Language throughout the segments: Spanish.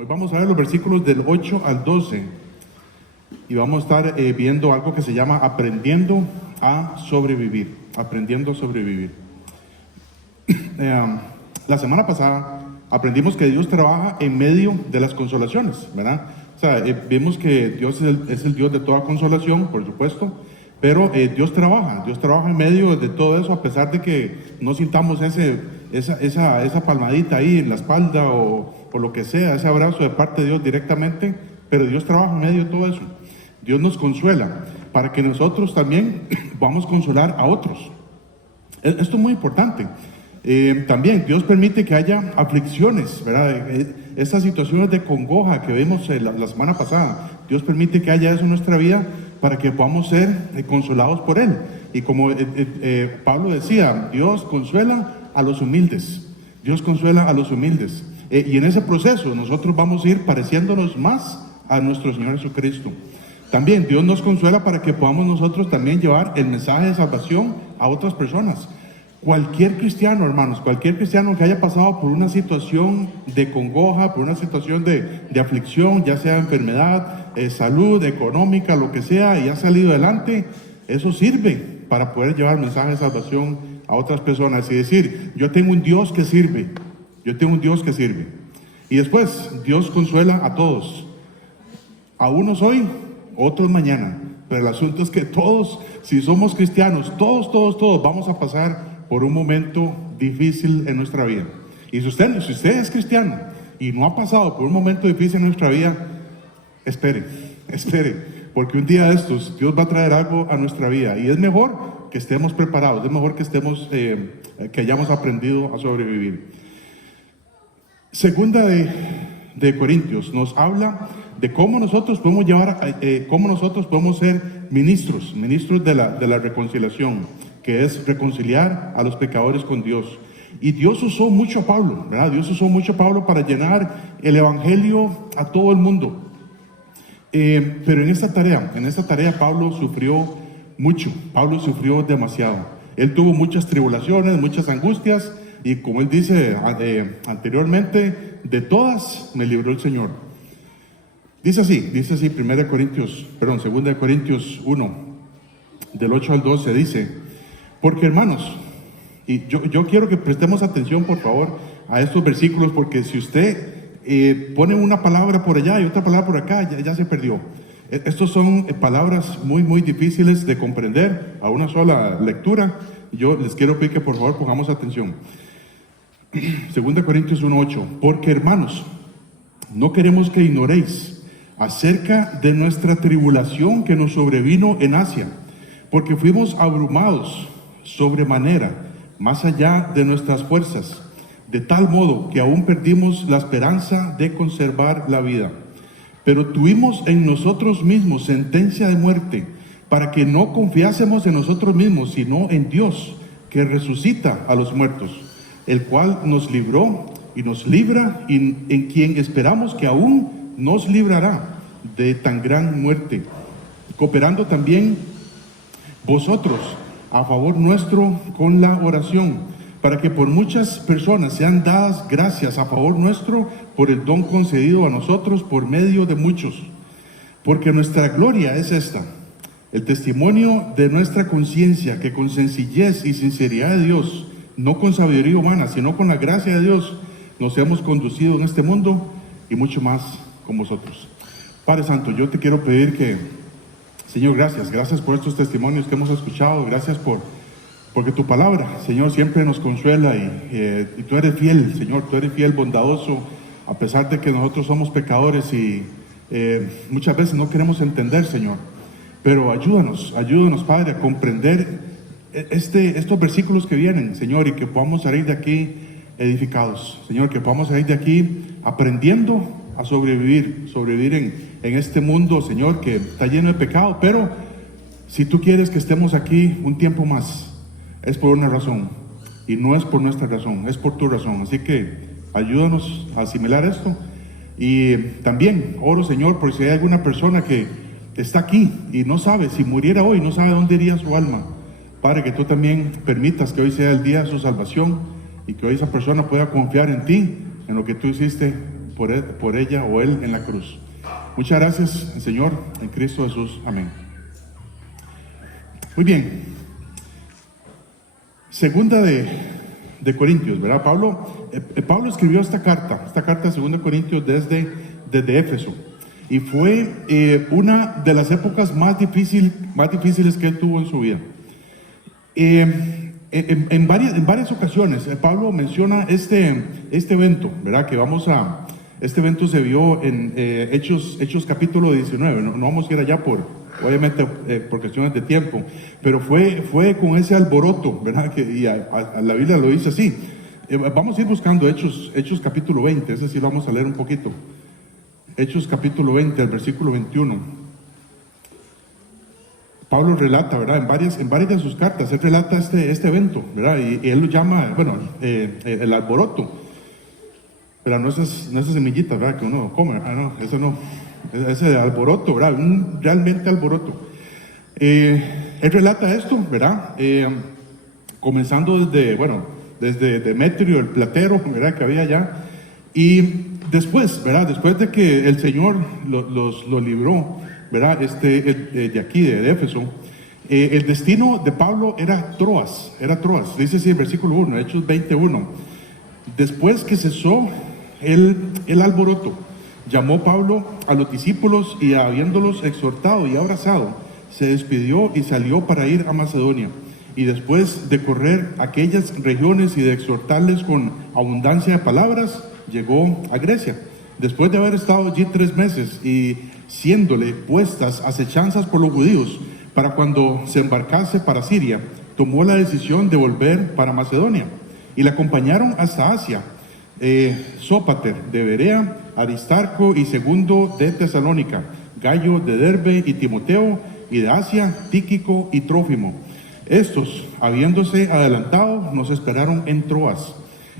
Hoy vamos a ver los versículos del 8 al 12 y vamos a estar viendo algo que se llama aprendiendo a sobrevivir. Aprendiendo a sobrevivir. La semana pasada aprendimos que Dios trabaja en medio de las consolaciones, ¿verdad? O sea, vimos que Dios es el Dios de toda consolación, por supuesto, pero Dios trabaja en medio de todo eso, a pesar de que no sintamos esa palmadita ahí en la espalda o lo que sea, ese abrazo de parte de Dios directamente, pero Dios trabaja en medio de todo eso. Dios nos consuela para que nosotros también vamos a consolar a otros. Esto es muy importante. También Dios permite que haya aflicciones, ¿verdad? Estas situaciones de congoja que vimos la semana pasada, Dios permite que haya eso en nuestra vida para que podamos ser consolados por Él. Y como Pablo decía, Dios consuela a los humildes. Dios consuela a los humildes. Y en ese proceso nosotros vamos a ir pareciéndonos más a nuestro Señor Jesucristo. También Dios nos consuela para que podamos nosotros también llevar el mensaje de salvación a otras personas. Cualquier cristiano, hermanos, cualquier cristiano que haya pasado por una situación de congoja, por una situación de aflicción, ya sea enfermedad, salud, económica, lo que sea, y ha salido adelante, eso sirve para poder llevar el mensaje de salvación a otras personas y decir, yo tengo un Dios que sirve, yo tengo un Dios que sirve. Y después, Dios consuela a todos, a unos hoy, otros mañana, pero el asunto es que todos, si somos cristianos, todos vamos a pasar por un momento difícil en nuestra vida. Y si usted es cristiano y no ha pasado por un momento difícil en nuestra vida, espere, porque un día de estos Dios va a traer algo a nuestra vida y es mejor que estemos preparados, es mejor que estemos, que hayamos aprendido a sobrevivir. Segunda de Corintios nos habla de cómo nosotros podemos cómo nosotros podemos ser ministros de la reconciliación, que es reconciliar a los pecadores con Dios. Y Dios usó mucho a Pablo, ¿verdad? Dios usó mucho a Pablo para llenar el evangelio a todo el mundo. Pero en esta tarea Pablo sufrió mucho, Pablo sufrió demasiado. Él tuvo muchas tribulaciones, muchas angustias, y como él dice anteriormente, de todas me libró el Señor. Dice así, 2 Corintios 1, del 8 al 12, dice, porque hermanos, y yo quiero que prestemos atención por favor a estos versículos, porque si usted pone una palabra por allá y otra palabra por acá, ya se perdió. Estos son palabras muy difíciles de comprender a una sola lectura. Yo les quiero pedir que por favor pongamos atención. 2 Corintios 1:8, porque hermanos, no queremos que ignoréis acerca de nuestra tribulación que nos sobrevino en Asia, porque fuimos abrumados sobremanera, más allá de nuestras fuerzas, de tal modo que aún perdimos la esperanza de conservar la vida. Pero tuvimos en nosotros mismos sentencia de muerte, para que no confiásemos en nosotros mismos, sino en Dios, que resucita a los muertos, el cual nos libró y nos libra, y en quien esperamos que aún nos librará de tan gran muerte, cooperando también vosotros a favor nuestro con la oración, para que por muchas personas sean dadas gracias a favor nuestro por el don concedido a nosotros por medio de muchos. Porque nuestra gloria es esta, el testimonio de nuestra conciencia, que con sencillez y sinceridad de Dios, no con sabiduría humana, sino con la gracia de Dios, nos hemos conducido en este mundo y mucho más con vosotros. Padre Santo, yo te quiero pedir que, Señor, gracias por estos testimonios que hemos escuchado, gracias porque tu palabra, Señor, siempre nos consuela y tú eres fiel, Señor, tú eres fiel, bondadoso, a pesar de que nosotros somos pecadores y muchas veces no queremos entender, Señor, pero ayúdanos, Padre, a comprender estos versículos que vienen, Señor, y que podamos salir de aquí edificados, Señor, que podamos salir de aquí aprendiendo a sobrevivir en este mundo, Señor, que está lleno de pecado, pero si tú quieres que estemos aquí un tiempo más, es por una razón, y no es por nuestra razón, es por tu razón. Así que ayúdanos a asimilar esto. Y también oro, Señor, por si hay alguna persona que está aquí y no sabe, si muriera hoy, no sabe dónde iría su alma. Padre, que tú también permitas que hoy sea el día de su salvación y que hoy esa persona pueda confiar en ti, en lo que tú hiciste por ella o él en la cruz. Muchas gracias, Señor, en Cristo Jesús. Amén. Muy bien. Segunda de Corintios, ¿verdad? Pablo escribió esta carta de Segunda de Corintios desde Éfeso. Y fue una de las épocas más difíciles que él tuvo en su vida. En varias ocasiones, Pablo menciona este evento, ¿verdad? Este evento se vio en Hechos capítulo 19. No vamos a ir allá obviamente por cuestiones de tiempo, pero fue con ese alboroto, ¿verdad? Y la Biblia lo dice así. Vamos a ir buscando Hechos capítulo 20, ese sí lo vamos a leer un poquito. Hechos capítulo 20, al versículo 21. Pablo relata, ¿verdad? En varias de sus cartas, él relata este evento, ¿verdad? Y él lo llama, el alboroto. Pero no esas semillitas, ¿verdad? Que uno come. No, eso no. Ese alboroto, ¿verdad? Realmente alboroto. Él relata esto, ¿verdad? Comenzando desde Demetrio, el platero, ¿verdad? Que había allá. Y después, ¿verdad? Después de que el Señor los libró, ¿verdad? De aquí, de Éfeso, el destino de Pablo era Troas. Dice así en versículo 1, Hechos 21. Después que cesó el alboroto, llamó Pablo a los discípulos y habiéndolos exhortado y abrazado, se despidió y salió para ir a Macedonia. Y después de correr aquellas regiones y de exhortarles con abundancia de palabras, llegó a Grecia. Después de haber estado allí 3 meses y siéndole puestas acechanzas por los judíos para cuando se embarcase para Siria, tomó la decisión de volver para Macedonia. Y le acompañaron hasta Asia, Sópater de Berea, Aristarco y Segundo de Tesalónica, Gallo de Derbe y Timoteo, y de Asia, Tíquico y Trófimo. Estos, habiéndose adelantado, nos esperaron en Troas.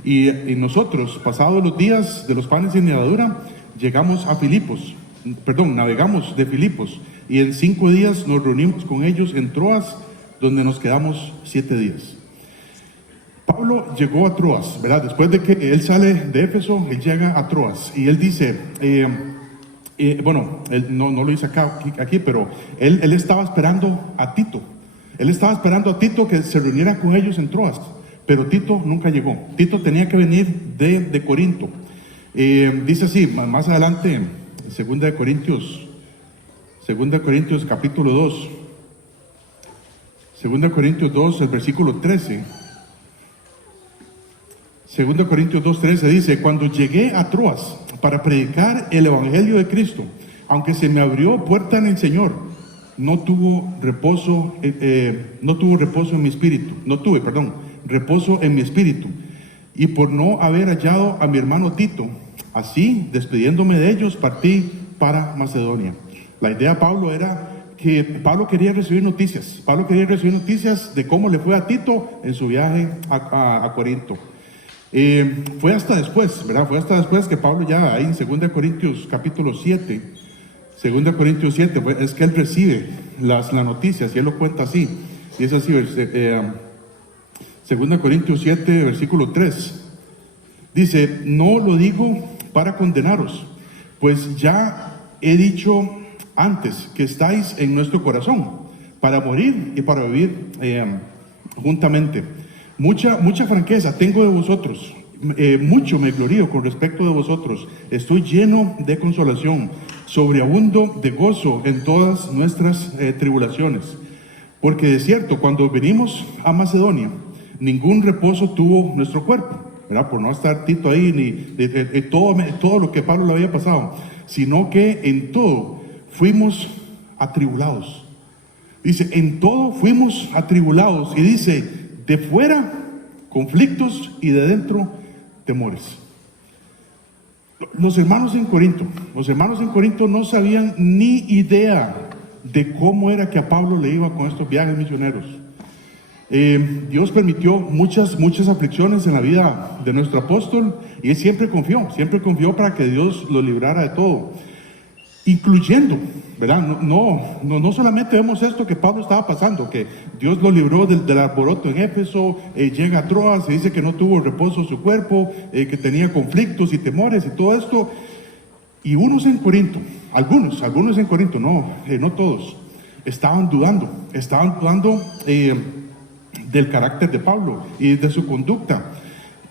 Y nosotros, pasados los días de los panes sin levadura, navegamos de Filipos, y en 5 días nos reunimos con ellos en Troas, donde nos quedamos 7 días. Pablo llegó a Troas, ¿verdad? Después de que él sale de Éfeso, él llega a Troas, y él dice, él no lo dice aquí, pero él estaba esperando a Tito. Él estaba esperando a Tito que se reuniera con ellos en Troas, pero Tito nunca llegó. Tito tenía que venir de Corinto. Dice así, más adelante, en 2 Corintios capítulo 2, 2 Corintios 2, el versículo 13. 2 Corintios 2:13 dice, cuando llegué a Troas para predicar el evangelio de Cristo, aunque se me abrió puerta en el Señor, no tuve reposo en mi espíritu, y por no haber hallado a mi hermano Tito, así, despidiéndome de ellos, partí para Macedonia. La idea de Pablo era que Pablo quería recibir noticias. De cómo le fue a Tito en su viaje a Corinto. Fue hasta después, ¿verdad? Que Pablo ya ahí en 2 Corintios capítulo 7, es que él recibe las noticias, y él lo cuenta así. Y es así, 2 Corintios 7, versículo 3. Dice, no lo digo para condenaros, pues ya he dicho antes que estáis en nuestro corazón, para morir y para vivir juntamente. Mucha franqueza tengo de vosotros, mucho me glorío con respecto de vosotros. Estoy lleno de consolación, sobreabundo de gozo en todas nuestras tribulaciones. Porque de cierto, cuando venimos a Macedonia, ningún reposo tuvo nuestro cuerpo, ¿verdad? Por no estar Tito ahí, ni de todo lo que Pablo le había pasado, sino que en todo fuimos atribulados. Dice, en todo fuimos atribulados. Y dice, de fuera, conflictos, y de dentro, temores. Los hermanos en Corinto no sabían ni idea de cómo era que a Pablo le iba con estos viajes misioneros. Dios permitió muchas aflicciones en la vida de nuestro apóstol, y él siempre confió para que Dios lo librara de todo, incluyendo, ¿verdad? No solamente vemos esto que Pablo estaba pasando, que Dios lo libró del alboroto en Éfeso, llega a Troas, se dice que no tuvo reposo en su cuerpo, que tenía conflictos y temores y todo esto, Y unos en Corinto, algunos en Corinto, no todos, estaban dudando del carácter de Pablo y de su conducta.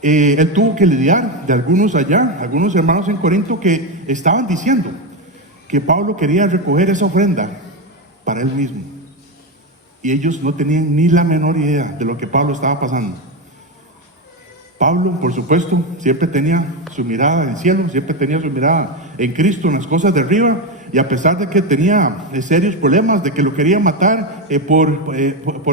Él tuvo que lidiar de algunos hermanos en Corinto que estaban diciendo que Pablo quería recoger esa ofrenda para él mismo. Y ellos no tenían ni la menor idea de lo que Pablo estaba pasando. Pablo, por supuesto, siempre tenía su mirada en el cielo, siempre tenía su mirada en Cristo, en las cosas de arriba, y a pesar de que tenía serios problemas, de que lo querían matar por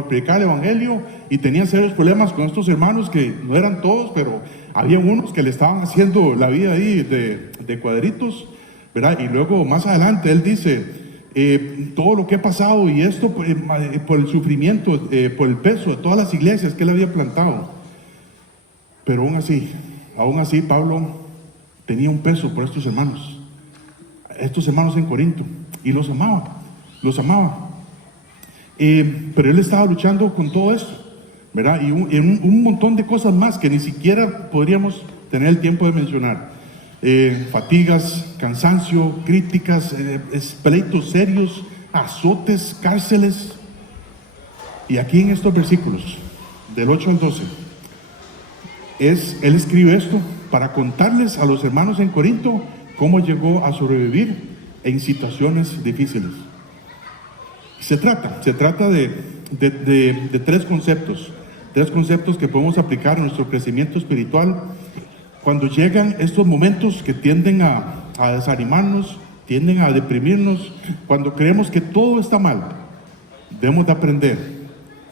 predicar el evangelio, y tenía serios problemas con estos hermanos que no eran todos, pero había unos que le estaban haciendo la vida ahí de cuadritos, ¿verdad? Y luego más adelante él dice, todo lo que he pasado y esto por el sufrimiento, por el peso de todas las iglesias que él había plantado. Pero aún así Pablo tenía un peso por estos hermanos en Corinto, y los amaba. Pero él estaba luchando con todo esto, ¿verdad? Y un montón de cosas más que ni siquiera podríamos tener el tiempo de mencionar. Fatigas, cansancio, críticas, pleitos serios, azotes, cárceles. Y aquí en estos versículos, del 8 al 12, él escribe esto para contarles a los hermanos en Corinto cómo llegó a sobrevivir en situaciones difíciles. Se trata de tres conceptos que podemos aplicar en nuestro crecimiento espiritual cuando llegan estos momentos que tienden a desanimarnos, tienden a deprimirnos, cuando creemos que todo está mal. Debemos de aprender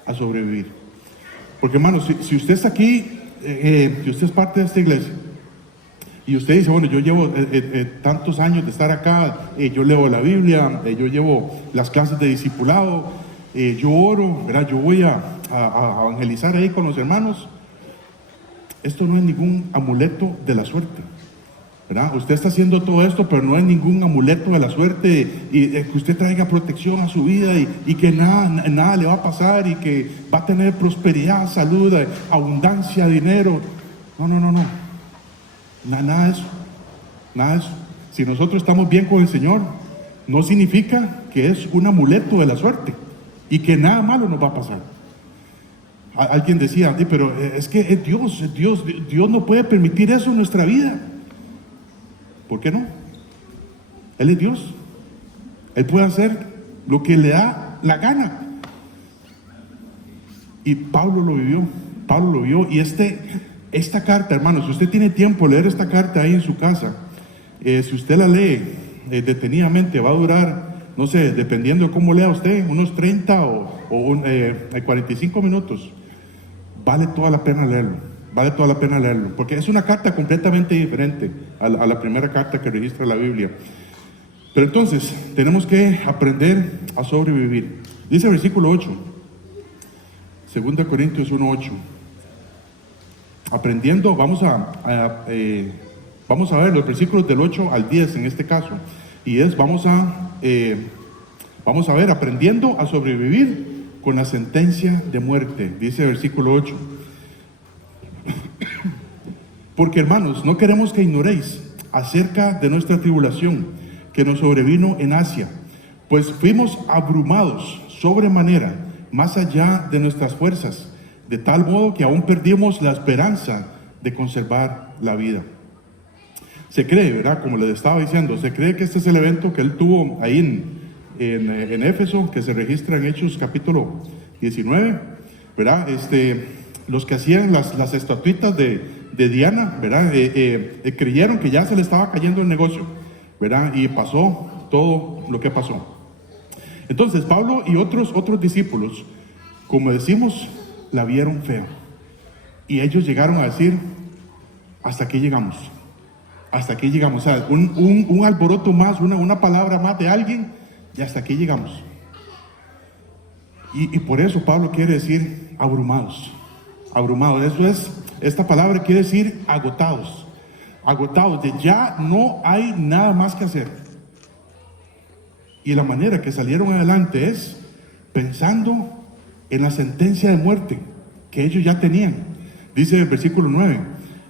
a sobrevivir. Porque, hermanos, si usted está aquí, si usted es parte de esta iglesia y usted dice, bueno, yo llevo tantos años de estar acá, yo leo la Biblia, yo llevo las clases de discipulado, yo oro, ¿verdad? Yo voy a evangelizar ahí con los hermanos. Esto no es ningún amuleto de la suerte, ¿verdad? Usted está haciendo todo esto, pero no es ningún amuleto de la suerte y que usted traiga protección a su vida y que nada le va a pasar y que va a tener prosperidad, salud, abundancia, dinero. No. Nada de eso. Si nosotros estamos bien con el Señor, no significa que es un amuleto de la suerte y que nada malo nos va a pasar. Alguien decía, pero es que Dios no puede permitir eso en nuestra vida. ¿Por qué no? Él es Dios. Él puede hacer lo que le da la gana. Y Pablo lo vio. Y esta carta, hermanos, si usted tiene tiempo de leer esta carta ahí en su casa, si usted la lee detenidamente, va a durar, no sé, dependiendo de cómo lea usted, unos 30 o 45 minutos. Vale toda la pena leerlo, porque es una carta completamente diferente a la primera carta que registra la Biblia. Pero entonces, tenemos que aprender a sobrevivir. Dice el versículo 8, 2 Corintios 1:8. Aprendiendo, vamos a ver los versículos del 8 al 10 en este caso. Y vamos a ver, aprendiendo a sobrevivir con la sentencia de muerte, dice el versículo 8. Porque, hermanos, no queremos que ignoréis acerca de nuestra tribulación que nos sobrevino en Asia, pues fuimos abrumados sobremanera, más allá de nuestras fuerzas, de tal modo que aún perdimos la esperanza de conservar la vida. Se cree, ¿verdad? Como les estaba diciendo, se cree que este es el evento que él tuvo ahí en Éfeso, que se registra en Hechos capítulo 19, ¿verdad? Los que hacían las estatuitas de Diana, ¿verdad? Creyeron que ya se le estaba cayendo el negocio, ¿verdad? Y pasó todo lo que pasó. Entonces Pablo y otros discípulos, como decimos, la vieron feo. Y ellos llegaron a decir, hasta aquí llegamos. O sea, un alboroto más, una palabra más de alguien, y hasta aquí llegamos. Y por eso Pablo quiere decir abrumados. Esta palabra quiere decir agotados, de ya no hay nada más que hacer. Y la manera que salieron adelante es pensando en la sentencia de muerte que ellos ya tenían. Dice el versículo 9,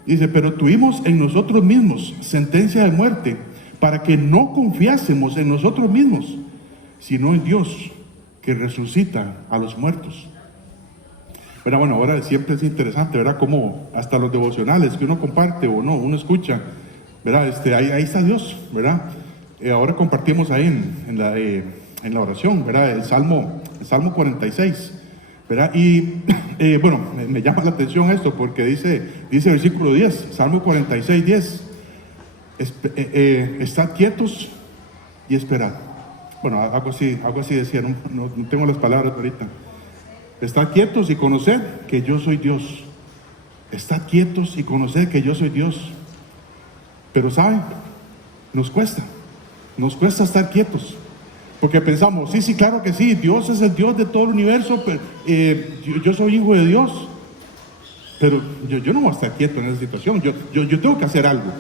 dice, pero tuvimos en nosotros mismos sentencia de muerte para que no confiásemos en nosotros mismos, sino en Dios, que resucita a los muertos. Pero bueno, ahora siempre es interesante, ¿verdad? Como hasta los devocionales que uno comparte o no, uno escucha, ¿verdad? Ahí está Dios, ¿verdad? Ahora compartimos ahí en la oración, ¿verdad? El Salmo 46, ¿verdad? Y bueno, me llama la atención esto porque dice versículo 10, Salmo 46, 10, estad quietos y esperad. Bueno, algo así decía, no tengo las palabras ahorita. Estad quietos y conoced que yo soy Dios. Estad quietos y conoced que yo soy Dios. Pero ¿saben? Nos cuesta estar quietos. Porque pensamos, sí, claro que sí, Dios es el Dios de todo el universo, pero, yo soy hijo de Dios. Pero yo no voy a estar quieto en esa situación, yo tengo que hacer algo.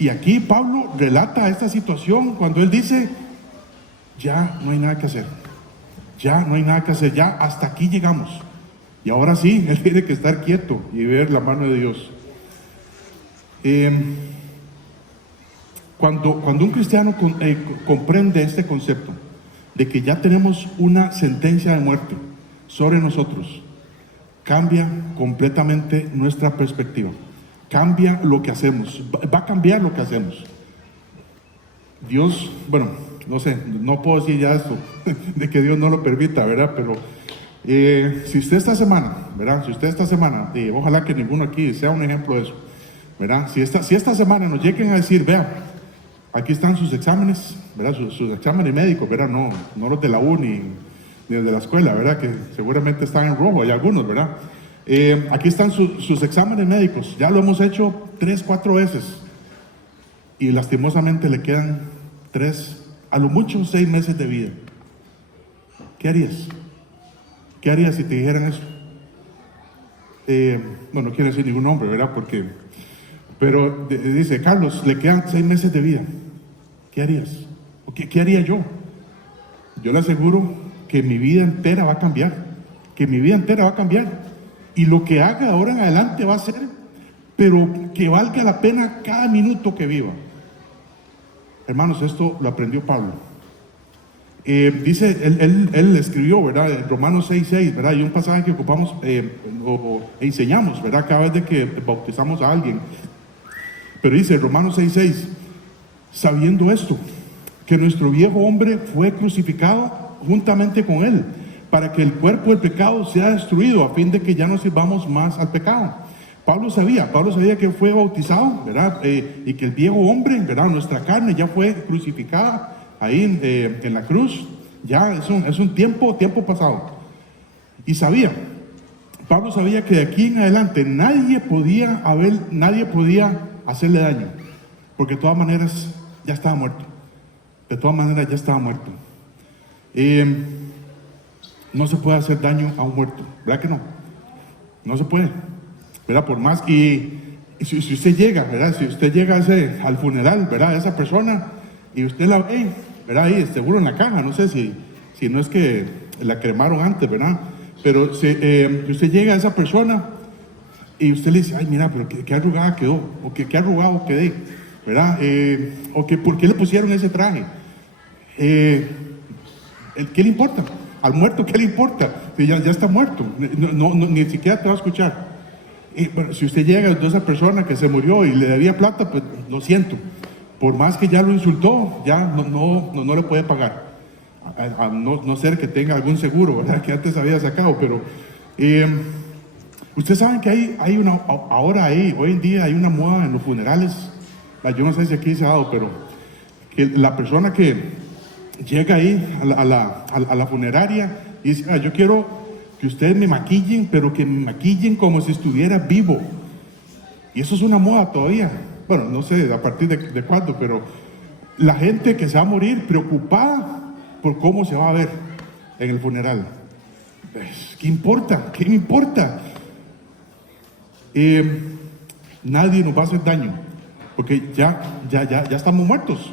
Y aquí Pablo relata esta situación cuando él dice, ya no hay nada que hacer. Ya no hay nada que hacer, ya hasta aquí llegamos. Y ahora sí, él tiene que estar quieto y ver la mano de Dios. Cuando un cristiano comprende este concepto de que ya tenemos una sentencia de muerte sobre nosotros, cambia completamente nuestra perspectiva. Cambia lo que hacemos, va a cambiar lo que hacemos. Dios, bueno, no sé, no puedo decir ya esto, de que Dios no lo permita, ¿verdad? Pero si usted esta semana, ¿verdad? Ojalá que ninguno aquí sea un ejemplo de eso, ¿verdad? Si esta semana nos lleguen a decir, vea, aquí están sus exámenes, ¿verdad? Sus exámenes médicos, ¿verdad? No los de la uni, ni los de la escuela, ¿verdad? Que seguramente están en rojo, hay algunos, ¿verdad? Aquí están sus exámenes médicos, ya lo hemos hecho 3, 4 veces, y lastimosamente le quedan 3, a lo mucho 6 meses de vida. ¿Qué harías? ¿Qué harías si te dijeran eso? Bueno, no quiero decir ningún nombre, ¿verdad? Pero dice, Carlos, le quedan 6 meses de vida. ¿Qué harías? ¿Qué haría yo? Yo le aseguro que mi vida entera va a cambiar. Y lo que haga ahora en adelante va a ser, pero que valga la pena cada minuto que viva. Hermanos, esto lo aprendió Pablo. Dice, él escribió, ¿verdad? En Romanos 6:6, ¿verdad? Y un pasaje que ocupamos e enseñamos, ¿verdad? Cada vez de que bautizamos a alguien. Pero dice Romanos 6:6, sabiendo esto, que nuestro viejo hombre fue crucificado juntamente con él, para que el cuerpo del pecado sea destruido, a fin de que ya no sirvamos más al pecado. Pablo sabía que fue bautizado, ¿verdad? Y que el viejo hombre, ¿verdad? Nuestra carne ya fue crucificada ahí en la cruz. Ya es un tiempo pasado. Y Pablo sabía que de aquí en adelante nadie podía hacerle daño, porque de todas maneras ya estaba muerto. No se puede hacer daño a un muerto, ¿verdad que no? No se puede, ¿verdad? Por más, y si usted llega, ¿verdad? Si usted llega al funeral, ¿verdad? De esa persona, y usted la ve, ¿verdad? Ahí, seguro en la caja, no sé si no es que la cremaron antes, ¿verdad? Pero si usted llega a esa persona y usted le dice, ay, mira, pero qué arrugada quedó, o qué arrugado quedé, ¿verdad? O que por qué le pusieron ese traje. ¿Qué le importa? Al muerto, ¿qué le importa? Si ya está muerto, ni siquiera te va a escuchar. Bueno, si usted llega a esa persona que se murió y le debía plata, pues lo siento. Por más que ya lo insultó, ya no le puede pagar. A no ser que tenga algún seguro, ¿verdad? Que antes había sacado, pero ustedes saben que hoy en día hay una moda en los funerales. Yo no sé si aquí se ha dado, pero que la persona que llega ahí a la funeraria y dice, yo quiero que ustedes me maquillen, pero que me maquillen como si estuviera vivo. Y eso es una moda todavía. Bueno, no sé a partir de cuándo, pero la gente que se va a morir preocupada por cómo se va a ver en el funeral. ¿Qué importa? ¿Qué me importa? Nadie nos va a hacer daño, porque ya estamos muertos.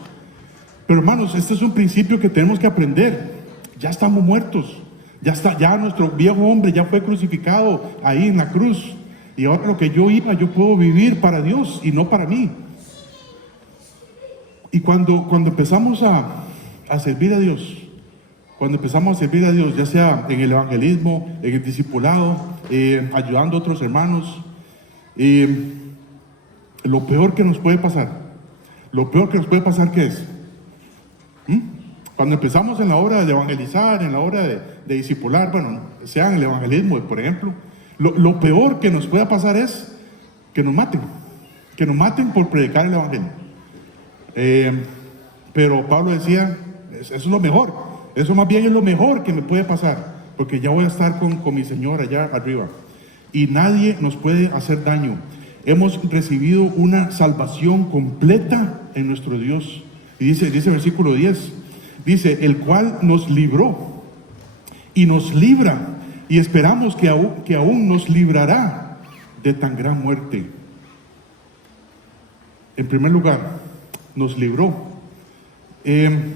Pero hermanos, este es un principio que tenemos que aprender. Ya estamos muertos. Ya nuestro viejo hombre ya fue crucificado ahí en la cruz. Y ahora lo que yo puedo vivir para Dios y no para mí. Y cuando empezamos a servir a Dios, ya sea en el evangelismo, en el discipulado, ayudando a otros hermanos, lo peor que nos puede pasar, ¿qué es? Cuando empezamos en la hora de evangelizar, en la hora de discipular, bueno, sea en el evangelismo, por ejemplo, lo peor que nos pueda pasar es que nos maten por predicar el evangelio. Pero Pablo decía, eso es lo mejor, eso más bien es lo mejor que me puede pasar, porque ya voy a estar con mi Señor allá arriba, y nadie nos puede hacer daño. Hemos recibido una salvación completa en nuestro Dios. Y dice versículo 10, dice, el cual nos libró y nos libra, y esperamos que aún nos librará de tan gran muerte. En primer lugar, nos libró. El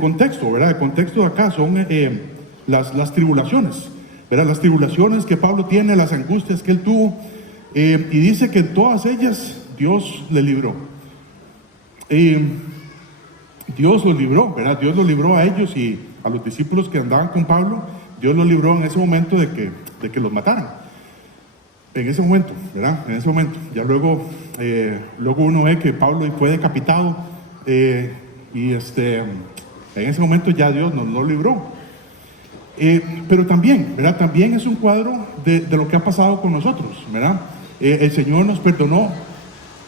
contexto, ¿verdad? El contexto de acá son las tribulaciones, ¿verdad? Las tribulaciones que Pablo tiene, las angustias que él tuvo, y dice que en todas ellas Dios le libró. Dios los libró, ¿verdad? Dios los libró a ellos y a los discípulos que andaban con Pablo. Dios los libró en ese momento de que los mataran. En ese momento, ¿verdad? En ese momento. Ya luego uno ve que Pablo fue decapitado, y en ese momento ya Dios nos libró. Pero también, ¿verdad? También es un cuadro de lo que ha pasado con nosotros, ¿verdad? El Señor nos perdonó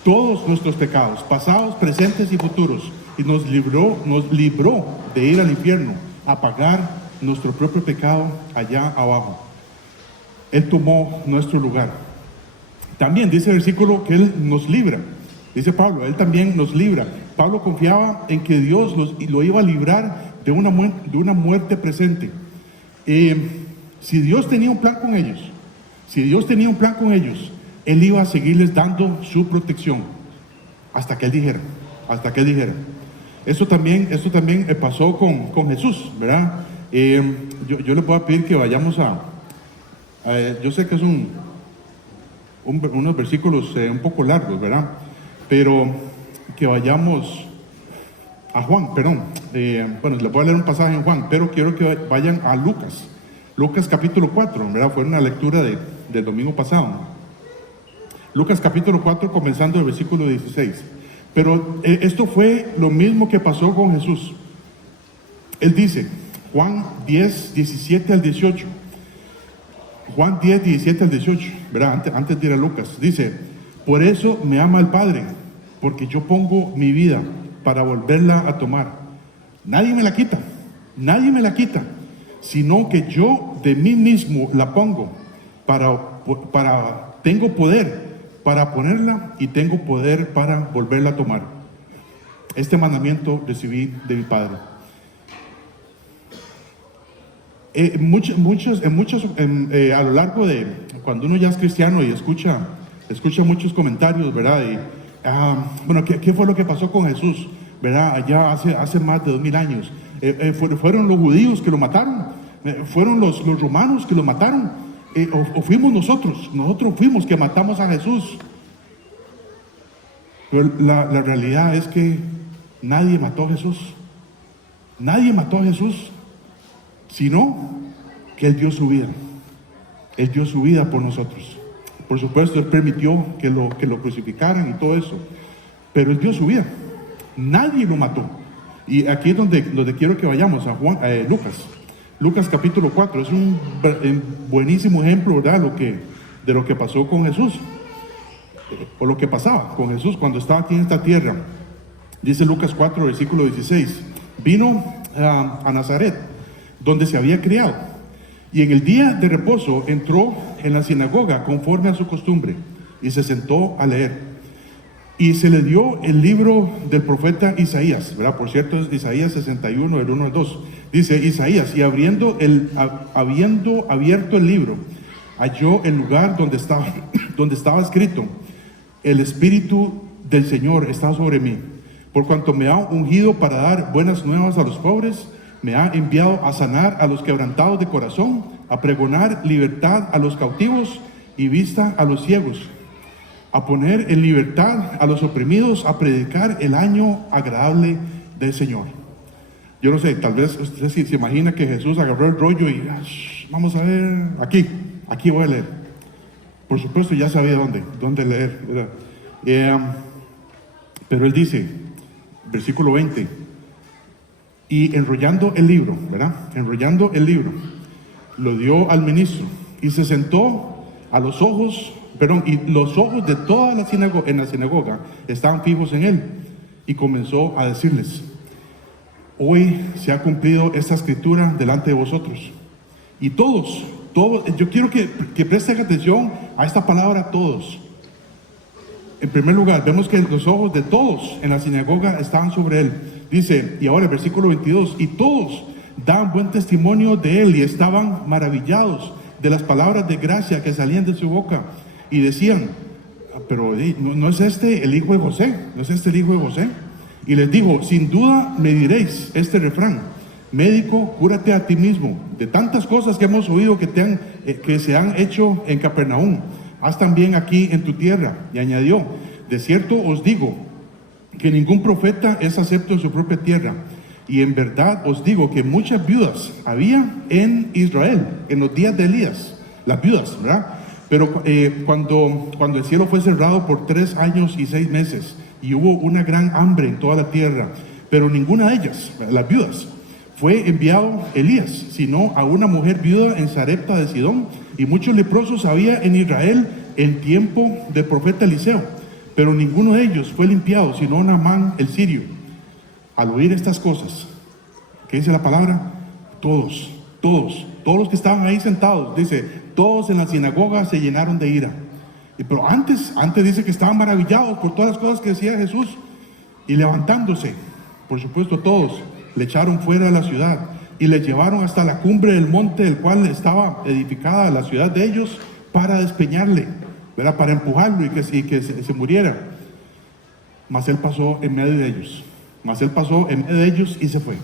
todos nuestros pecados, pasados, presentes y futuros, y nos libró de ir al infierno a pagar nuestro propio pecado allá abajo. Él tomó nuestro lugar. También dice el versículo que Él nos libra. Dice Pablo, Él también nos libra. Pablo confiaba en que Dios lo iba a librar de una muerte presente. Si Dios tenía un plan con ellos, Él iba a seguirles dando su protección hasta que Él dijera. Esto también pasó con Jesús, ¿verdad? Yo le puedo pedir que vayamos yo sé que es unos versículos un poco largos, ¿verdad? Pero que vayamos a Juan, perdón. Bueno, les voy a leer un pasaje en Juan, pero quiero que vayan a Lucas capítulo 4, ¿verdad? Fue una lectura del domingo pasado. Lucas capítulo 4, comenzando el versículo 16. Pero esto fue lo mismo que pasó con Jesús. Él dice, Juan 10, 17 al 18. Juan 10, 17 al 18, ¿verdad? Antes de ir a Lucas. Dice, por eso me ama el Padre, porque yo pongo mi vida para volverla a tomar. Nadie me la quita, sino que yo de mí mismo la pongo, tengo poder para ponerla y tengo poder para volverla a tomar. Este mandamiento recibí de mi Padre. A lo largo de cuando uno ya es cristiano y escucha muchos comentarios, ¿verdad? Bueno, ¿qué fue lo que pasó con Jesús, ¿verdad? Allá hace más de 2000 años. ¿Fueron los judíos que lo mataron? ¿Fueron los romanos que lo mataron? ¿O fuimos nosotros? Nosotros fuimos que matamos a Jesús. Pero la realidad es que nadie mató a Jesús. Nadie mató a Jesús, sino que Él dio su vida. Él dio su vida por nosotros. Por supuesto, Él permitió que lo crucificaran y todo eso, pero Él dio su vida. Nadie lo mató. Y aquí es donde quiero que vayamos, a Lucas capítulo 4. Es un buenísimo ejemplo, ¿verdad? De lo que pasó con Jesús, o lo que pasaba con Jesús cuando estaba aquí en esta tierra. Dice Lucas 4, versículo 16. Vino a Nazaret, donde se había criado, y en el día de reposo entró en la sinagoga conforme a su costumbre y se sentó a leer. Y se le dio el libro del profeta Isaías, ¿verdad? Por cierto, es Isaías 61, del 1 al 2. Dice Isaías, y habiendo abierto el libro, halló el lugar donde estaba escrito: el Espíritu del Señor está sobre mí, por cuanto me ha ungido para dar buenas nuevas a los pobres, me ha enviado a sanar a los quebrantados de corazón, a pregonar libertad a los cautivos y vista a los ciegos, a poner en libertad a los oprimidos, a predicar el año agradable del Señor. Yo no sé, tal vez usted se imagina que Jesús agarró el rollo y vamos a ver, aquí voy a leer. Por supuesto ya sabía dónde leer, ¿verdad? Pero él dice, versículo 20, y enrollando el libro, ¿verdad? Enrollando el libro, lo dio al ministro y se sentó a los ojos, y los ojos de toda la sinagoga, en la sinagoga, estaban fijos en él, y comenzó a decirles: hoy se ha cumplido esta escritura delante de vosotros. Y todos, yo quiero que presten atención a esta palabra, todos. En primer lugar, vemos que los ojos de todos en la sinagoga estaban sobre él. Dice, y ahora el versículo 22, y todos daban buen testimonio de él y estaban maravillados de las palabras de gracia que salían de su boca. Y decían, pero ¿no es este el hijo de José? ¿No es este el hijo de José? Y les dijo, sin duda me diréis este refrán: médico, cúrate a ti mismo. De tantas cosas que hemos oído que se han hecho en Capernaum, haz también aquí en tu tierra. Y añadió, de cierto os digo que ningún profeta es acepto en su propia tierra. Y en verdad os digo que muchas viudas había en Israel en los días de Elías, las viudas, ¿verdad? Pero cuando el cielo fue cerrado por 3 años y 6 meses, y hubo una gran hambre en toda la tierra, pero ninguna de ellas, las viudas, fue enviado Elías, sino a una mujer viuda en Sarepta de Sidón. Y muchos leprosos había en Israel en tiempo del profeta Eliseo, pero ninguno de ellos fue limpiado, sino Naamán el sirio. Al oír estas cosas, ¿qué dice la palabra? Todos los que estaban ahí sentados, dice, todos en la sinagoga se llenaron de ira. Pero antes dice que estaban maravillados por todas las cosas que decía Jesús. Y levantándose, por supuesto todos, le echaron fuera de la ciudad y le llevaron hasta la cumbre del monte del cual estaba edificada la ciudad de ellos, para despeñarle, ¿verdad? Para empujarlo y que se muriera. Mas él pasó en medio de ellos y se fue.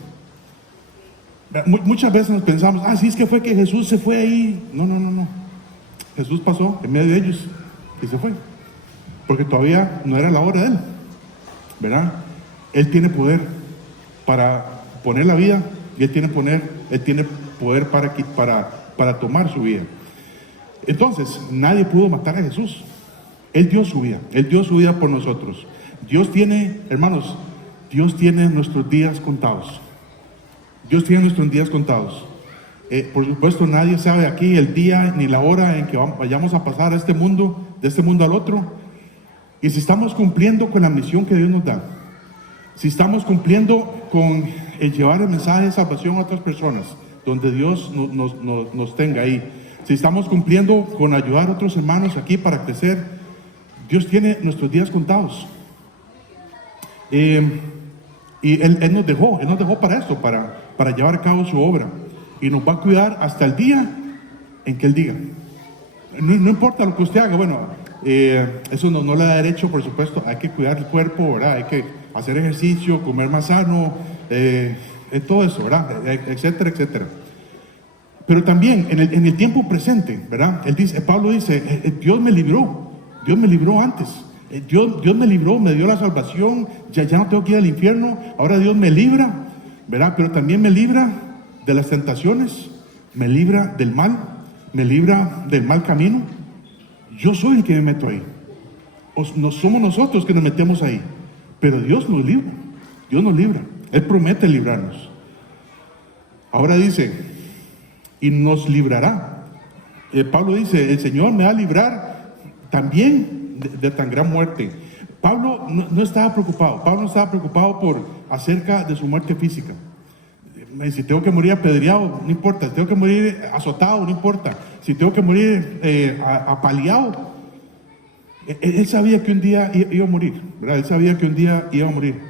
Muchas veces nos pensamos, sí, es que fue que Jesús se fue ahí. No. Jesús pasó en medio de ellos y se fue, porque todavía no era la hora de él, ¿verdad? Él tiene poder para poner la vida, y él tiene poder para tomar su vida. Entonces, nadie pudo matar a Jesús. Él dio su vida por nosotros. Dios tiene, hermanos, nuestros días contados. Por supuesto, nadie sabe aquí el día ni la hora en que vayamos a pasar de este mundo al otro. Y si estamos cumpliendo con la misión que Dios nos da, si estamos cumpliendo con el llevar el mensaje de salvación a otras personas, donde Dios nos tenga ahí, si estamos cumpliendo con ayudar a otros hermanos aquí para crecer, Dios tiene nuestros días contados. Y Él nos dejó para esto, para llevar a cabo su obra. Y nos va a cuidar hasta el día en que Él diga. No importa lo que usted haga, bueno, eso no le da derecho, por supuesto. Hay que cuidar el cuerpo, ¿verdad? Hay que hacer ejercicio, comer más sano, todo eso, ¿verdad? Etcétera, etcétera. Pero también en el tiempo presente, ¿verdad? Pablo dice, Dios me libró antes. Dios me libró, me dio la salvación, ya no tengo que ir al infierno, ahora Dios me libra, ¿verdad? Pero también me libra de las tentaciones, me libra del mal, me libra del mal camino. Yo soy el que me meto ahí. No somos nosotros que nos metemos ahí, pero Dios nos libra, Él promete librarnos. Ahora dice, y nos librará. Pablo dice, el Señor me va a librar también de tan gran muerte. Pablo no estaba preocupado acerca de su muerte física. Si tengo que morir apedreado, no importa. Si tengo que morir azotado, no importa. Si tengo que morir apaleado. Él sabía que un día iba a morir, ¿verdad? Él sabía que un día iba a morir.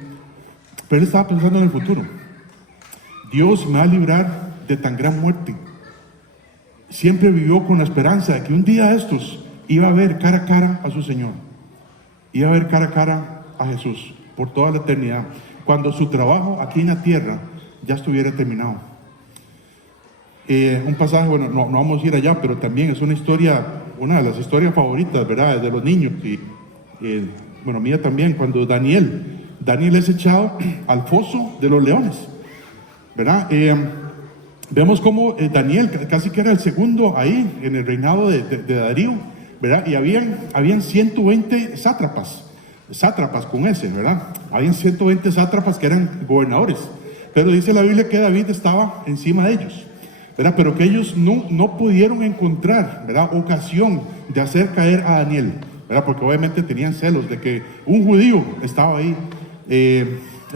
Pero él estaba pensando en el futuro. Dios me va a librar de tan gran muerte. Siempre vivió con la esperanza de que un día estos iba a ver cara a cara a su Señor. Iba a ver cara a cara a Jesús por toda la eternidad, cuando su trabajo aquí en la tierra ya estuviera terminado. Un pasaje, bueno, no vamos a ir allá, pero también es una de las historias favoritas, ¿verdad? De los niños. bueno, mía también, cuando Daniel es echado al foso de los leones, ¿verdad? Vemos como Daniel casi que era el segundo ahí en el reinado de Darío, ¿verdad? Y habían 120 sátrapas con ese, ¿verdad? Habían 120 sátrapas que eran gobernadores, pero dice la Biblia que David estaba encima de ellos, ¿verdad? Pero que ellos no pudieron encontrar, ¿verdad?, ocasión de hacer caer a Daniel, ¿verdad? Porque obviamente tenían celos de que un judío estaba ahí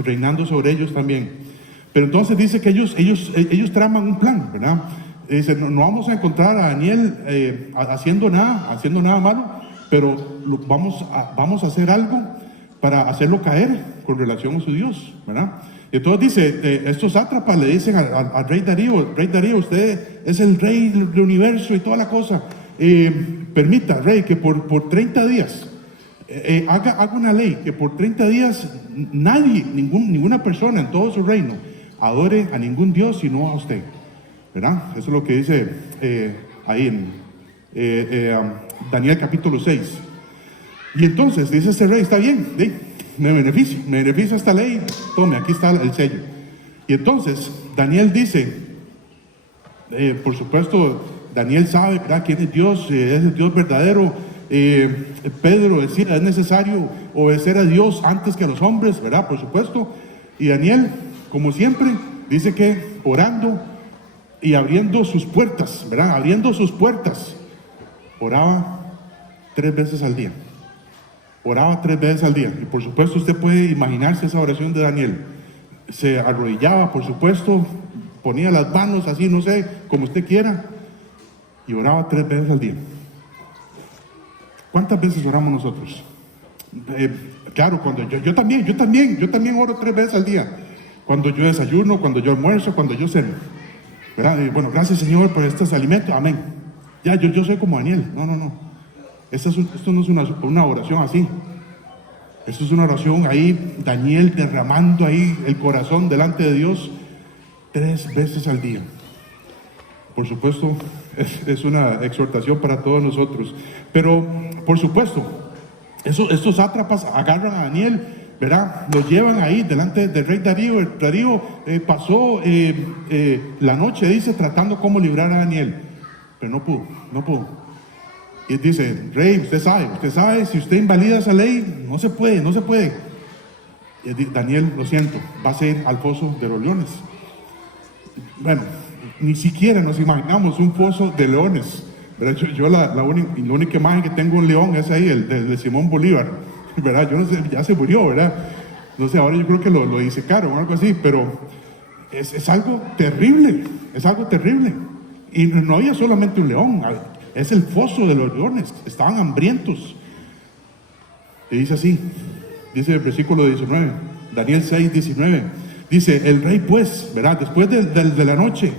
reinando sobre ellos también. Pero entonces dice que ellos traman un plan, ¿verdad? Dice, no vamos a encontrar a Daniel haciendo nada malo, pero vamos a hacer algo para hacerlo caer con relación a su Dios, ¿verdad? Y entonces dice, estos sátrapas le dicen al rey Darío, usted es el rey del universo y toda la cosa, permita, rey, que por 30 días haga una ley, que por 30 días nadie, ninguna persona en todo su reino adore a ningún Dios sino a usted, ¿verdad? Eso es lo que dice ahí en Daniel capítulo 6. Y entonces dice este rey, está bien, me beneficia esta ley, tome, aquí está el sello. Y entonces Daniel dice, por supuesto, Daniel sabe, ¿verdad?, quién es Dios, es el Dios verdadero. Pedro decía, es necesario obedecer a Dios antes que a los hombres, ¿verdad? Por supuesto. Y Daniel, como siempre, dice que orando y abriendo sus puertas, ¿verdad? Abriendo sus puertas, oraba 3 veces al día. Oraba 3 veces al día. Y por supuesto usted puede imaginarse esa oración de Daniel. Se arrodillaba, por supuesto, ponía las manos así, no sé, como usted quiera, y oraba 3 veces al día. ¿Cuántas veces oramos nosotros? Claro, cuando yo también oro 3 veces al día. Cuando yo desayuno, cuando yo almuerzo, cuando yo ceno, ¿verdad? Bueno, gracias Señor por estos alimentos, amén. Ya, yo soy como Daniel. No. Esto no es una oración así. Esto es una oración ahí, Daniel derramando ahí el corazón delante de Dios 3 veces al día. Por supuesto, es una exhortación para todos nosotros. Pero, por supuesto, estos sátrapas agarran a Daniel, ¿verdad? Lo llevan ahí delante del rey Darío. Darío pasó la noche, dice, tratando cómo librar a Daniel. Pero no pudo. Y dice, rey, usted sabe, si usted invalida esa ley, no se puede. Y Daniel, lo siento, va a ser al foso de los leones. Bueno, ni siquiera nos imaginamos un foso de leones, ¿verdad? Yo la única imagen que tengo un león es ahí, el de Simón Bolívar, ¿verdad? Yo no sé, ya se murió, ¿verdad? No sé, ahora yo creo que lo disecaron o algo así, pero es algo terrible, Y no había solamente un león, es el foso de los leones, estaban hambrientos. Y dice así, dice el versículo 19, Daniel 6, 19, dice, el rey pues, ¿verdad? Después de la noche,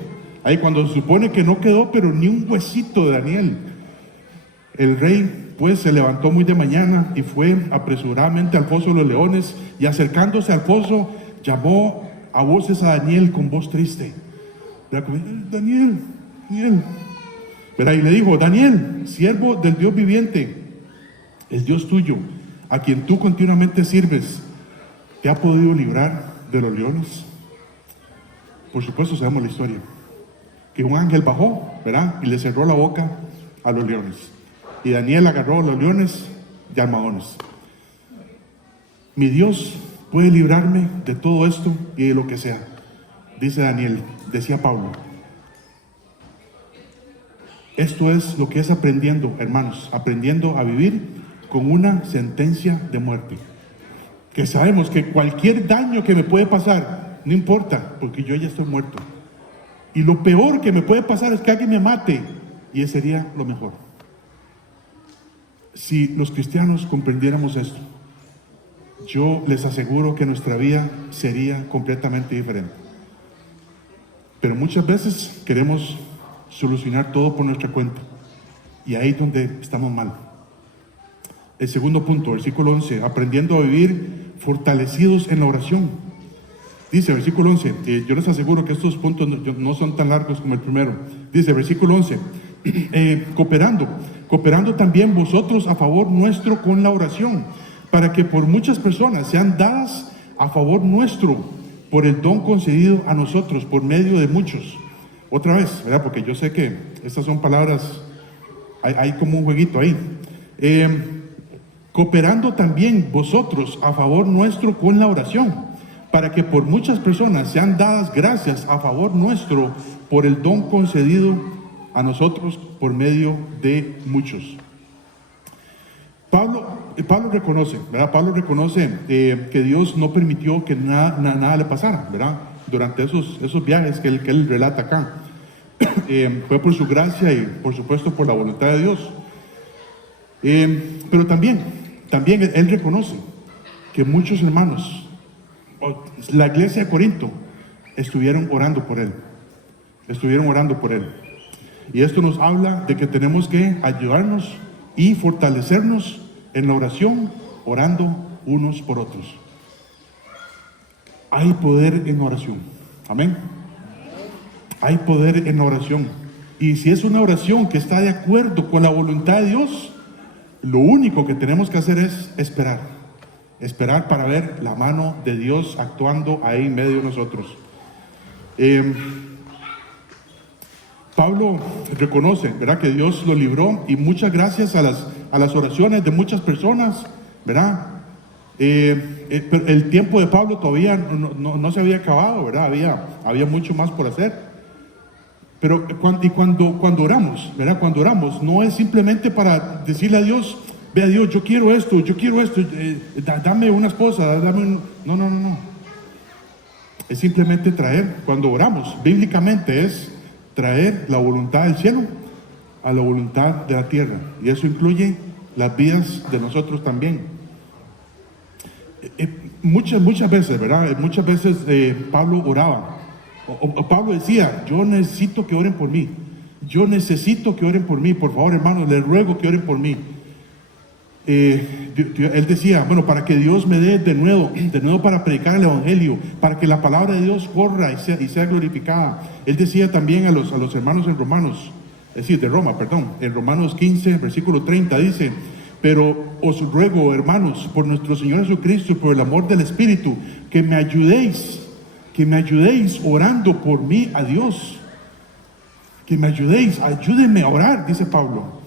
ahí cuando se supone que no quedó pero ni un huesito de Daniel, el rey pues se levantó muy de mañana y fue apresuradamente al foso de los leones, y acercándose al foso llamó a voces a Daniel con voz triste, ¿verdad? Daniel, ¿verdad? Y le dijo, Daniel, siervo del Dios viviente, el Dios tuyo, a quien tú continuamente sirves, ¿te ha podido librar de los leones? Por supuesto sabemos la historia, que un ángel bajó, ¿verdad?, y le cerró la boca a los leones, y Daniel agarró a los leones de almohadones. Mi Dios puede librarme de todo esto y de lo que sea, dice Daniel, decía Pablo. Esto es lo que es aprendiendo, hermanos, aprendiendo a vivir con una sentencia de muerte. Que sabemos que cualquier daño que me puede pasar, no importa, porque yo ya estoy muerto. Y lo peor que me puede pasar es que alguien me mate, y ese sería lo mejor. Si los cristianos comprendiéramos esto, yo les aseguro que nuestra vida sería completamente diferente. Pero muchas veces queremos solucionar todo por nuestra cuenta, y ahí es donde estamos mal. El segundo punto, versículo 11, aprendiendo a vivir fortalecidos en la oración. Dice, versículo 11, yo les aseguro que estos puntos no son tan largos como el primero. Dice, versículo 11, cooperando también vosotros a favor nuestro con la oración, para que por muchas personas sean dadas a favor nuestro por el don concedido a nosotros por medio de muchos. Otra vez, ¿verdad? Porque yo sé que estas son palabras, hay como un jueguito ahí. Cooperando también vosotros a favor nuestro con la oración, para que por muchas personas sean dadas gracias a favor nuestro por el don concedido a nosotros por medio de muchos. Pablo reconoce, ¿verdad? Pablo reconoce que Dios no permitió que nada le pasara, ¿verdad? Durante esos viajes que él relata acá. Fue por su gracia y por supuesto por la voluntad de Dios. Pero también él reconoce que muchos hermanos, la iglesia de Corinto, estuvieron orando por él. Y esto nos habla de que tenemos que ayudarnos y fortalecernos en la oración, orando unos por otros. Hay poder en oración. Amén. Hay poder en la oración. Y si es una oración que está de acuerdo con la voluntad de Dios, lo único que tenemos que hacer es esperar. Esperar para ver la mano de Dios actuando ahí en medio de nosotros. Pablo reconoce, ¿verdad?, que Dios lo libró, y muchas gracias a las oraciones de muchas personas, ¿verdad? Pero el tiempo de Pablo todavía no se había acabado, ¿verdad? Había mucho más por hacer. Pero cuando oramos, ¿verdad? Cuando oramos, no es simplemente para decirle a Dios, ve a Dios, yo quiero esto, dame una esposa, no. Es simplemente traer, cuando oramos, bíblicamente es traer la voluntad del cielo a la voluntad de la tierra. Y eso incluye las vidas de nosotros también. Muchas veces, ¿verdad? Muchas veces Pablo oraba. O Pablo decía, yo necesito que oren por mí. Por favor, hermanos, les ruego que oren por mí. Él decía, bueno, para que Dios me dé de nuevo para predicar el evangelio, para que la palabra de Dios corra y sea glorificada. Él decía también a los hermanos en Romanos, de Roma, en Romanos 15, versículo 30, dice, pero os ruego, hermanos, por nuestro Señor Jesucristo, por el amor del Espíritu, que me ayudéis orando por mí a Dios. Ayúdenme a orar, dice Pablo.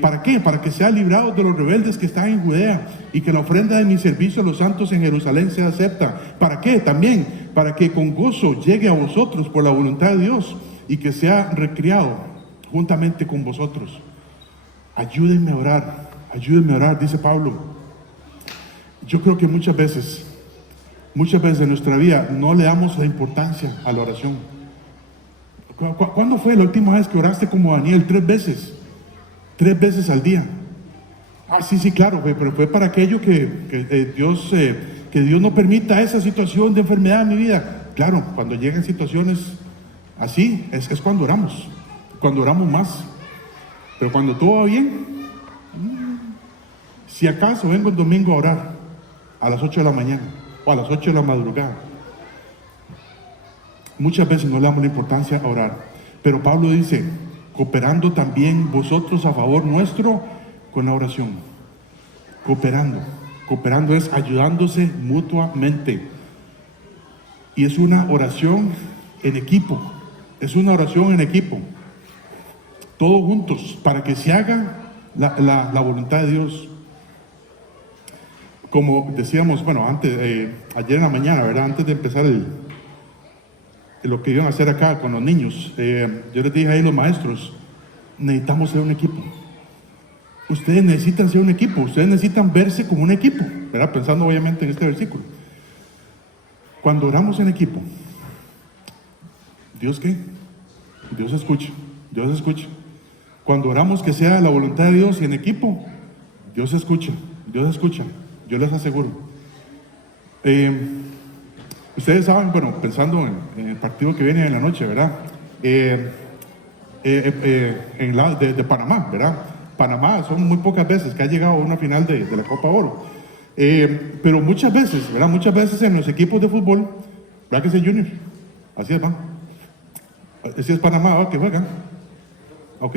¿Para qué? Para que sea librado de los rebeldes que están en Judea, y que la ofrenda de mi servicio a los santos en Jerusalén sea acepta. ¿Para qué? También para que con gozo llegue a vosotros por la voluntad de Dios, y que sea recreado juntamente con vosotros. Ayúdenme a orar, dice Pablo. Yo creo que muchas veces en nuestra vida no le damos la importancia a la oración. ¿Cuándo fue la última vez que oraste como Daniel? 3 veces. 3 veces al día. Sí, claro, pero fue para aquello que Dios no permita esa situación de enfermedad en mi vida. Claro, cuando llegan situaciones así, es cuando oramos más. Pero cuando todo va bien, si acaso vengo el domingo a orar a las 8 de la mañana o a las 8 de la madrugada. Muchas veces no le damos la importancia a orar. Pero Pablo dice, cooperando también vosotros a favor nuestro con la oración. Cooperando es ayudándose mutuamente. Y es una oración en equipo. Todos juntos, para que se haga la voluntad de Dios. Como decíamos, bueno, ayer en la mañana, ¿verdad? Antes de empezar lo que iban a hacer acá con los niños, yo les dije ahí a los maestros, necesitamos ser un equipo. Ustedes necesitan ser un equipo, ustedes necesitan verse como un equipo, ¿verdad? Pensando obviamente en este versículo. Cuando oramos en equipo, ¿Dios qué? Dios escucha. Cuando oramos que sea la voluntad de Dios y en equipo, Dios escucha, yo les aseguro. Ustedes saben, bueno, pensando en el partido que viene en la noche, ¿verdad? De Panamá, ¿verdad? Panamá son muy pocas veces que ha llegado a una final de la Copa Oro. Pero muchas veces, ¿verdad? Muchas veces en los equipos de fútbol, ¿verdad que es el Junior? Así es, ¿va? Así es Panamá, ¿va? Que juegan. Ok.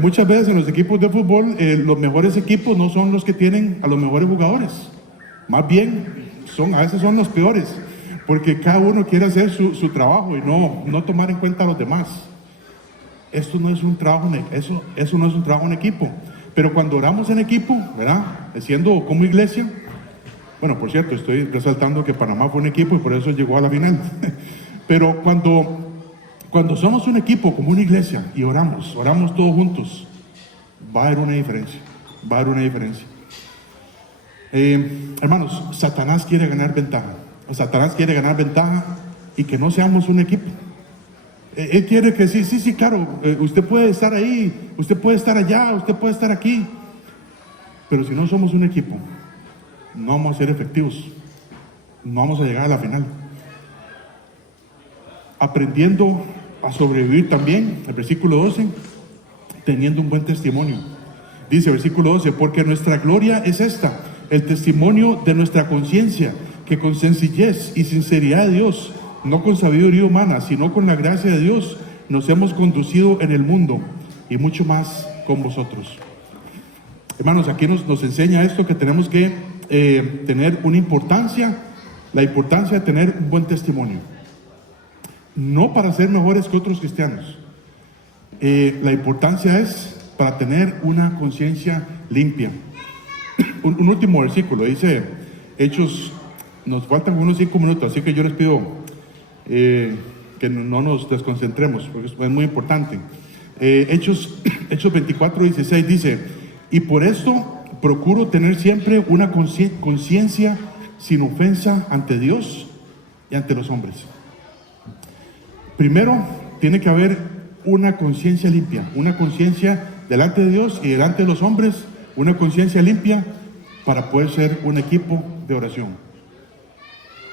Muchas veces en los equipos de fútbol, los mejores equipos no son los que tienen a los mejores jugadores. Más bien, a veces son los peores, porque cada uno quiere hacer su trabajo y no tomar en cuenta a los demás. Esto no es un trabajo, eso no es un trabajo en equipo. Pero cuando oramos en equipo, ¿verdad? Siendo como iglesia, bueno, por cierto, estoy resaltando que Panamá fue un equipo y por eso llegó a la final. Pero cuando somos un equipo como una iglesia y oramos todos juntos, va a haber una diferencia. Hermanos, Satanás quiere ganar ventaja. Satanás quiere ganar ventaja y que no seamos un equipo. Él quiere que sí, claro, usted puede estar ahí, usted puede estar allá, usted puede estar aquí. Pero si no somos un equipo, no vamos a ser efectivos. No vamos a llegar a la final. Aprendiendo a sobrevivir también, el versículo 12, teniendo un buen testimonio. Dice el versículo 12, porque nuestra gloria es esta, el testimonio de nuestra conciencia, que con sencillez y sinceridad de Dios, no con sabiduría humana, sino con la gracia de Dios, nos hemos conducido en el mundo, y mucho más con vosotros. Hermanos, aquí nos enseña esto, que tenemos que tener una importancia, la importancia de tener un buen testimonio. No para ser mejores que otros cristianos. La importancia es para tener una conciencia limpia. Un último versículo, dice Hechos, nos faltan unos 5 minutos, así que yo les pido que no nos desconcentremos, porque es muy importante. Hechos 24:16 dice, y por esto procuro tener siempre una conciencia sin ofensa ante Dios y ante los hombres. Primero, tiene que haber una conciencia limpia, una conciencia delante de Dios y delante de los hombres, una conciencia limpia para poder ser un equipo de oración.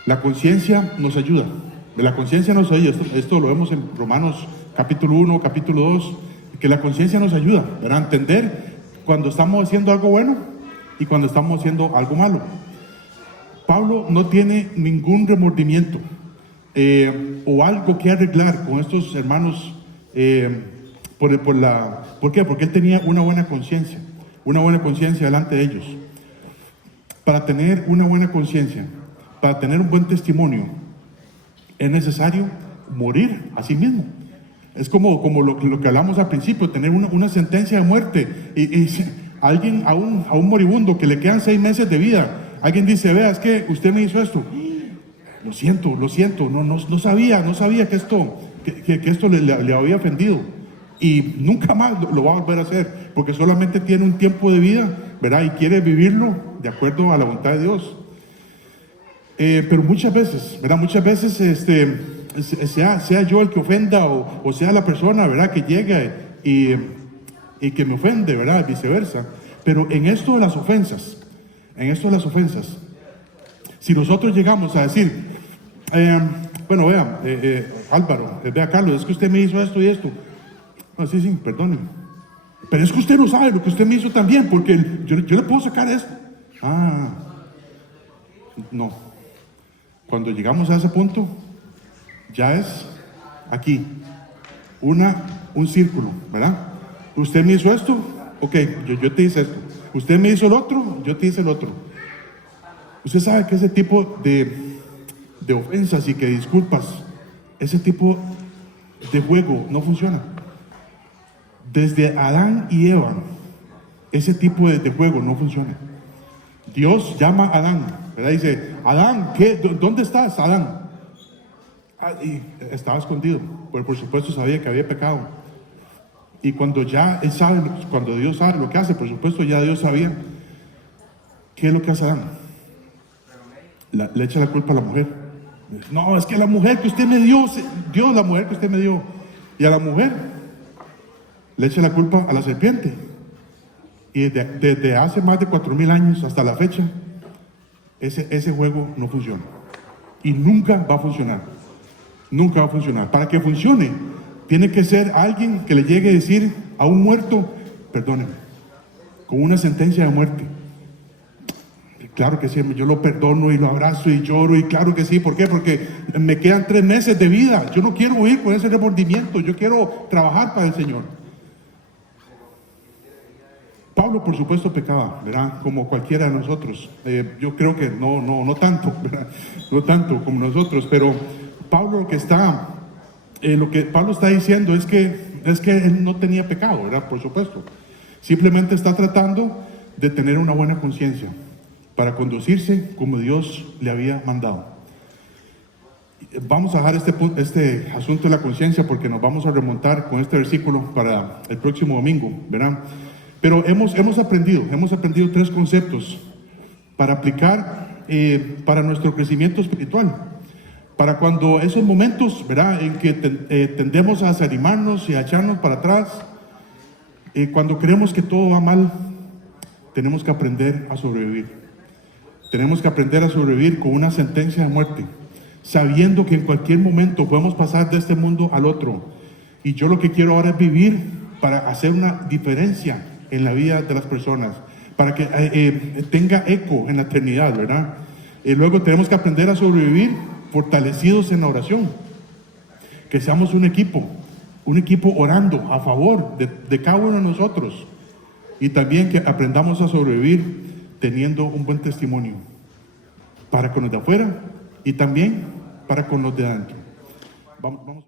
La conciencia nos ayuda. Esto lo vemos en Romanos capítulo 1, capítulo 2, que la conciencia nos ayuda a entender cuando estamos haciendo algo bueno y cuando estamos haciendo algo malo. Pablo no tiene ningún remordimiento o algo que arreglar con estos hermanos. ¿Por qué? Porque él tenía una buena conciencia delante de ellos. Para tener una buena conciencia, para tener un buen testimonio, es necesario morir a sí mismo. Es como lo que hablamos al principio, tener una sentencia de muerte. Y alguien, a un moribundo que le quedan 6 meses de vida, alguien dice, vea, es que usted me hizo esto. Lo siento, no sabía que esto le había ofendido. Y nunca más lo va a volver a hacer, porque solamente tiene un tiempo de vida, ¿verdad? Y quiere vivirlo de acuerdo a la voluntad de Dios. Pero muchas veces, ¿verdad? Sea yo el que ofenda o sea la persona, ¿verdad? Que llega y que me ofende, ¿verdad? Viceversa. Pero en esto de las ofensas, si nosotros llegamos a decir, bueno, vea, Álvaro, vea, Carlos, es que usted me hizo esto y esto. Ah, sí, perdóneme. Pero es que usted no sabe lo que usted me hizo también, porque yo le puedo sacar esto. No. Cuando llegamos a ese punto, ya es aquí un círculo, ¿verdad? Usted me hizo esto, ok, yo te hice esto. Usted me hizo el otro, yo te hice el otro. Usted sabe que ese tipo de ofensas y que disculpas, ese tipo de juego no funciona. Desde Adán y Eva, ese tipo de juego no funciona. Dios llama a Adán, ¿verdad? Dice, Adán, ¿dónde estás, Adán? Y estaba escondido, pero por supuesto sabía que había pecado. Y cuando Dios sabe lo que hace, por supuesto ya Dios sabía. ¿Qué es lo que hace Adán? Le echa la culpa a la mujer. No, es que la mujer que usted me dio, Dios, la mujer que usted me dio. Y a la mujer le echa la culpa a la serpiente. Y desde hace más de 4,000 años hasta la fecha, ese juego no funciona. Y nunca va a funcionar. Nunca va a funcionar. Para que funcione, tiene que ser alguien que le llegue a decir a un muerto, perdóneme, con una sentencia de muerte. Claro que sí, yo lo perdono y lo abrazo y lloro, y claro que sí. ¿Por qué? Porque me quedan 3 meses de vida. Yo no quiero huir con ese remordimiento, yo quiero trabajar para el Señor. Pablo, por supuesto, pecaba, ¿verdad? Como cualquiera de nosotros. Yo creo que no tanto, ¿verdad? No tanto como nosotros, pero Pablo lo que Pablo está diciendo es que él no tenía pecado, ¿verdad? Por supuesto. Simplemente está tratando de tener una buena conciencia para conducirse como Dios le había mandado. Vamos a dejar este asunto de la conciencia porque nos vamos a remontar con este versículo para el próximo domingo, ¿verdad? Pero hemos aprendido 3 conceptos para aplicar para nuestro crecimiento espiritual. Para cuando esos momentos, ¿verdad?, en que tendemos a desanimarnos y a echarnos para atrás, cuando creemos que todo va mal, tenemos que aprender a sobrevivir. Tenemos que aprender a sobrevivir con una sentencia de muerte, sabiendo que en cualquier momento podemos pasar de este mundo al otro. Y yo lo que quiero ahora es vivir para hacer una diferencia en la vida de las personas, para que tenga eco en la eternidad, ¿verdad? Luego tenemos que aprender a sobrevivir fortalecidos en la oración, que seamos un equipo orando a favor de cada uno de nosotros, y también que aprendamos a sobrevivir teniendo un buen testimonio para con los de afuera y también para con los de adentro. Vamos.